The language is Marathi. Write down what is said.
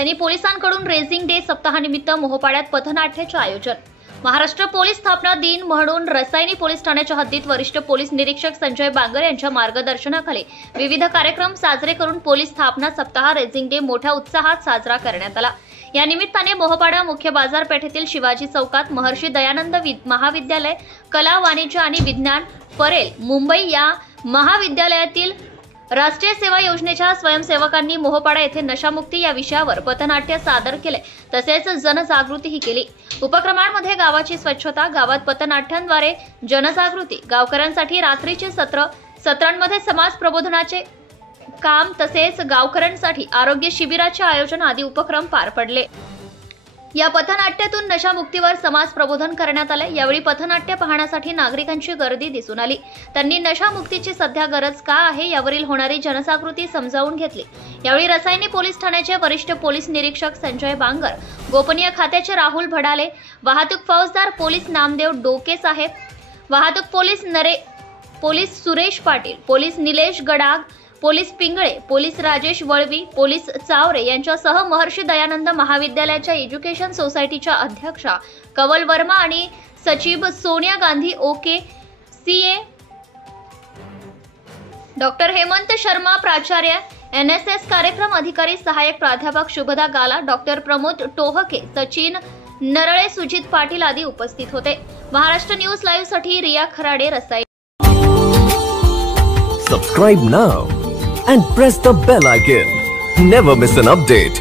रसायनी पोलिसांकडून रेझिंग डे सप्ताहानिमित्त मोहपाड्यात पथनाट्याचे आयोजन। महाराष्ट्र पोलीस स्थापना दिन म्हणून रसायनी पोलीस ठाण्याच्या हद्दीत वरिष्ठ पोलीस निरीक्षक संजय बांगर यांच्या मार्गदर्शनाखाली विविध कार्यक्रम साजरे करून पोलीस स्थापना सप्ताह रेझिंग डे मोठ्या उत्साहात साजरा करण्यात आला। या निमित्ताने मोहपाडा मुख्य बाजारपेठेतील शिवाजी चौकात महर्षी दयानंद महाविद्यालय कला वाणिज्य आणि विज्ञान परेल मुंबई या महाविद्यालयातील राष्ट्रीय सेवा योजनेच्या स्वयंसेवकांनी मोहपाडा येथे नशामुक्ती या विषयावर पथनाट्य सादर केले, तसेच जनजागृतीही केली। उपक्रमांमध्ये गावाची स्वच्छता, गावात पथनाट्यांद्वारे जनजागृती, गावकऱ्यांसाठी रात्रीचे सत्रांमध्ये समाज प्रबोधनाचे काम तसेच गावकऱ्यांसाठी आरोग्य शिबिराचे आयोजन आदी उपक्रम पार पडले। या पथनाट्यातून नशामुक्तीवर समाज प्रबोधन करण्यात आले। यावेळी पथनाट्य पाहण्यासाठी नागरिकांची गर्दी दिसून आली। त्यांनी नशामुक्तीची सध्या गरज का आहे यावरील होणारी जनजागृती समजावून घेतली। यावेळी रसायनी पोलीस ठाण्याचे वरिष्ठ पोलीस निरीक्षक संजय बांगर, गोपनीय खात्याचे राहुल भडाले, वाहतूक फौजदार पोलीस नामदेव डोके साहेब, वाहतूक police Suresh Patil, police Nilesh Gadag, police Pingale, police Rajesh Valvi, police Chaware यांच्यासह महर्षी दयानंद महाविद्यालयाच्या एज्युकेशन सोसायटीच्या अध्यक्षा कवल वर्मा आणि सचिव Sonia Gandhi okay, CA doctor Hemant Sharma, प्राचार्य एनएसएस कार्यक्रम अधिकारी सहाय्यक प्राध्यापक शुभदा गाला, डॉक्टर प्रमोद टोहके, सचिन नरळे, सुजित पाटील आदी उपस्थित होते। महाराष्ट्र न्यूज लाईव्ह साठी रिया खराडे, रसाई। Subscribe now and press the bell icon. Never miss an update.